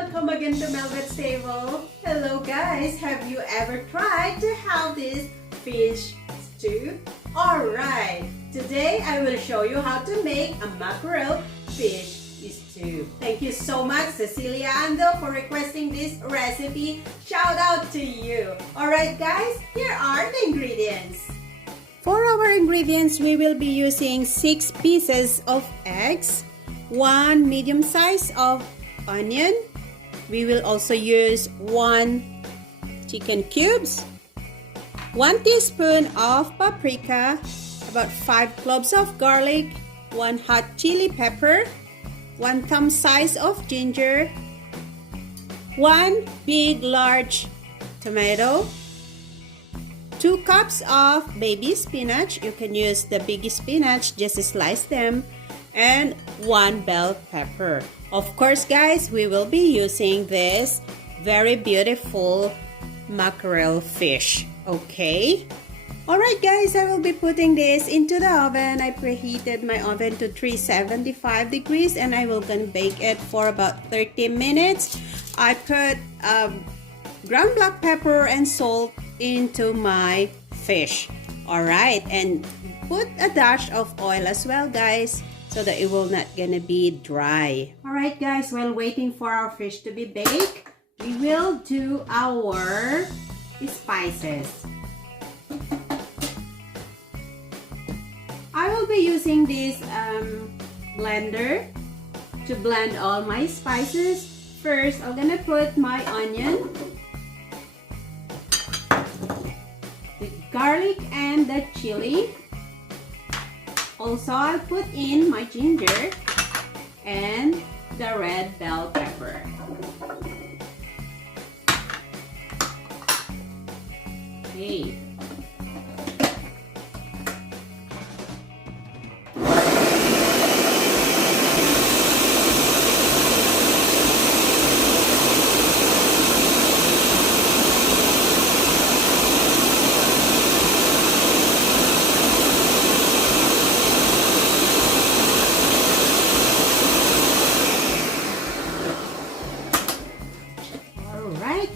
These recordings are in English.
welcome again to Mhelbeth's table. Hello guys, have you ever tried to have this fish stew? Alright, today I will show you how to make a mackerel fish stew. Thank you so much Cecilia Ando for requesting this recipe. Shout out to you. Alright guys, here are the ingredients. For our ingredients, we will be using 6 pieces of eggs, 1 medium size of onion. We will also use 1 chicken cubes, 1 teaspoon of paprika, about 5 cloves of garlic, 1 hot chili pepper, 1 thumb size of ginger, 1 big large tomato, 2 cups of baby spinach. You can use the big spinach, just slice them, and 1 bell pepper. Of course guys, we will be using this very beautiful mackerel fish. Okay, alright guys, I will be putting this into the oven. I preheated my oven to 375 degrees and I will gonna bake it for about 30 minutes. I put ground black pepper and salt into my fish. Alright, and put a dash of oil as well guys, so that it will not gonna be dry. Alright guys, while waiting for our fish to be baked, we will do our spices. I will be using this blender to blend all my spices. First, I'm gonna put my onion, the garlic and the chili. Also, I'll put in my ginger and the red bell pepper. Okay.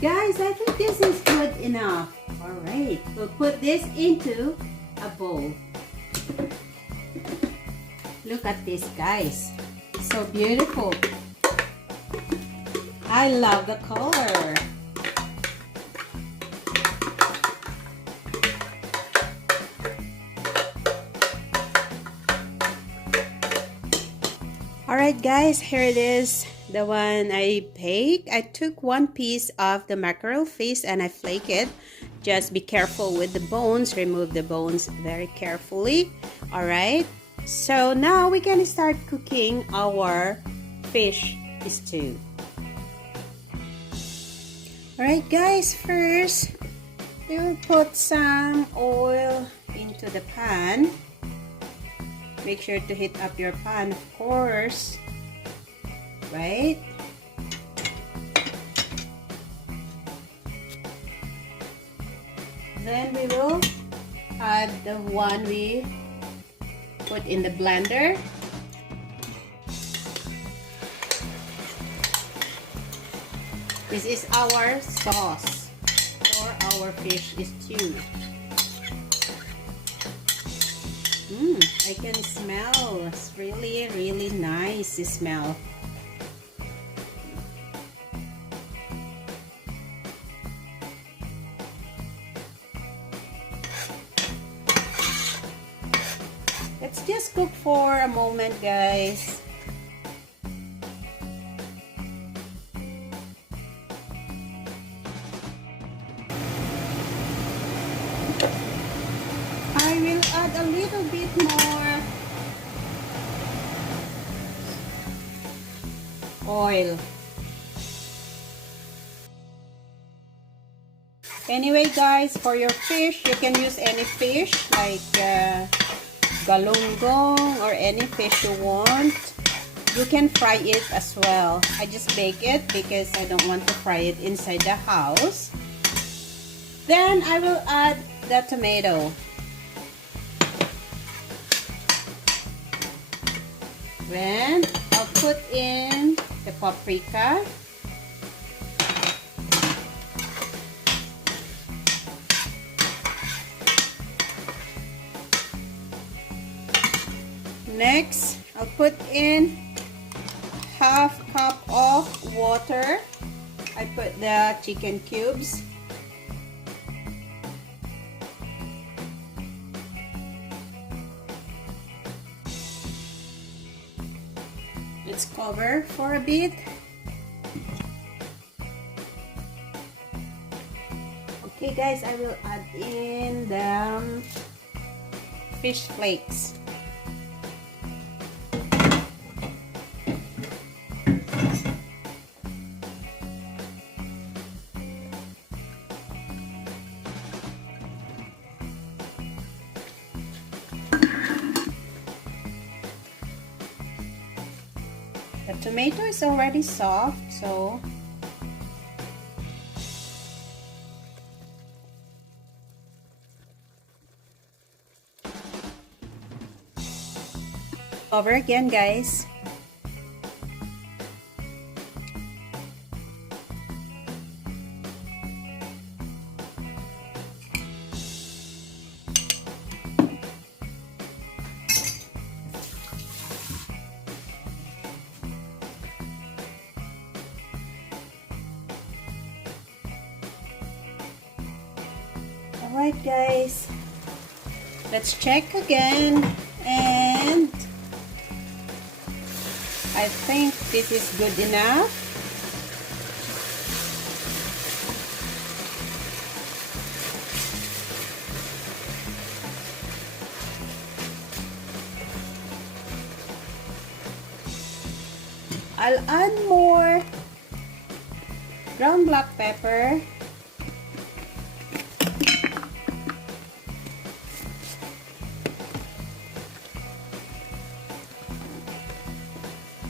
Guys, I think this is good enough. Alright, we'll put this into a bowl. Look at this guys, it's so beautiful. I love the color. Alright guys, here it is. The one I baked. I took 1 piece of the mackerel fish and I flake it. Just be careful with the bones. Remove the bones very carefully. Alright. So now we can start cooking our fish stew. Alright guys, first we will put some oil into the pan. Make sure to heat up your pan, of course. Right? Then we will add the one we put in the blender. This is our sauce for our fish stew. I can smell. It's really nice smell. Let's just cook for a moment, guys. I will add a little bit more oil. Anyway, guys, for your fish, you can use any fish like galunggong or any fish you want. You can fry it as well. I just bake it because I don't want to fry it inside the house. Then I will add the tomato. Then I'll put in the paprika. Next, I'll put in half cup of water. I put the chicken cubes. Let's cover for a bit. Okay guys, I will add in the fish flakes. The tomato is already soft, so over again, guys. Alright guys, let's check again, and I think this is good enough. I'll add more ground black pepper.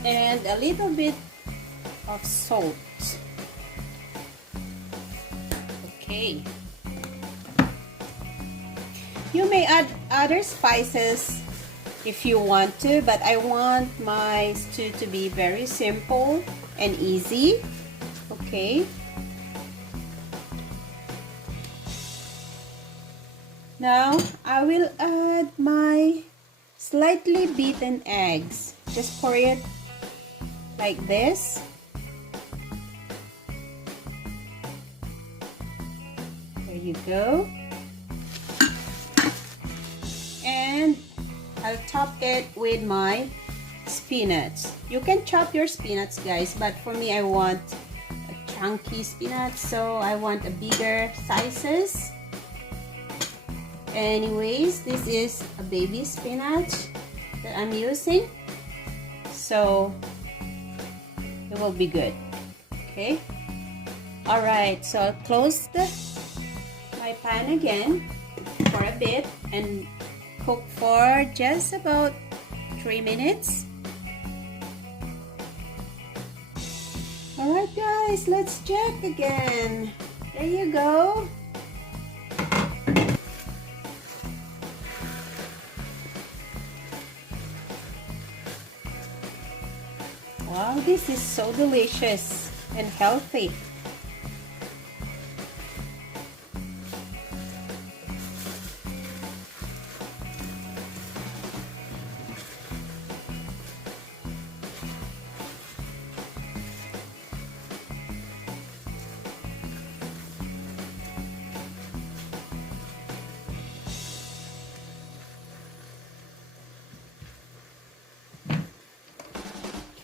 And a little bit of salt. Okay. You may add other spices if you want to, but I want my stew to be very simple and easy. Okay. Now I will add my slightly beaten eggs. Just pour it like this. There you go. And I'll top it with my spinach. You can chop your spinach, guys, but for me I want a chunky spinach, so I want a bigger sizes. Anyways, this is a baby spinach that I'm using, so it will be good. Okay. All right, so I'll close my pan again for a bit and cook for just about 3 minutes. All right guys, let's check again. There you go. Wow, this is so delicious and healthy.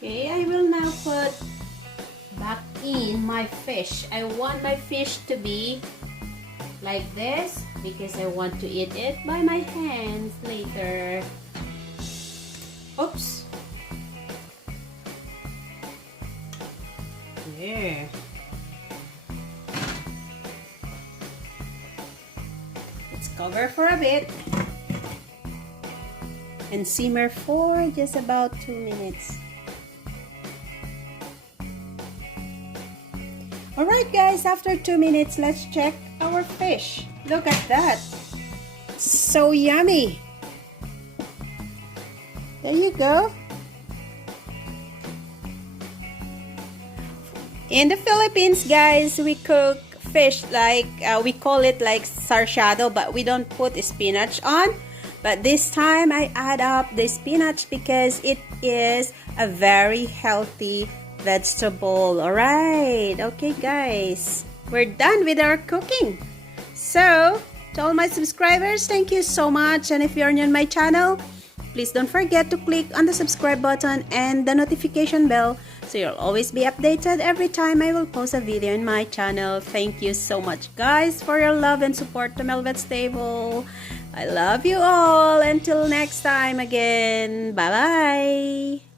Okay, I will now put back in my fish. I want my fish to be like this because I want to eat it by my hands later. Oops. There. Let's cover for a bit and simmer for just about 2 minutes. Alright guys, after 2 minutes, let's check our fish. Look at that. So yummy. There you go. In the Philippines, guys, we cook fish like, we call it like sarsyado, but we don't put spinach on. But this time I add up the spinach because it is a very healthy vegetable. Alright, okay guys, we're done with our cooking. So, to all my subscribers, thank you so much. And if you're new on my channel, please don't forget to click on the subscribe button and the notification bell so you'll always be updated every time I will post a video in my channel. Thank you so much guys for your love and support to Mhelbeth's Table. I love you all. Until next time again. Bye-bye.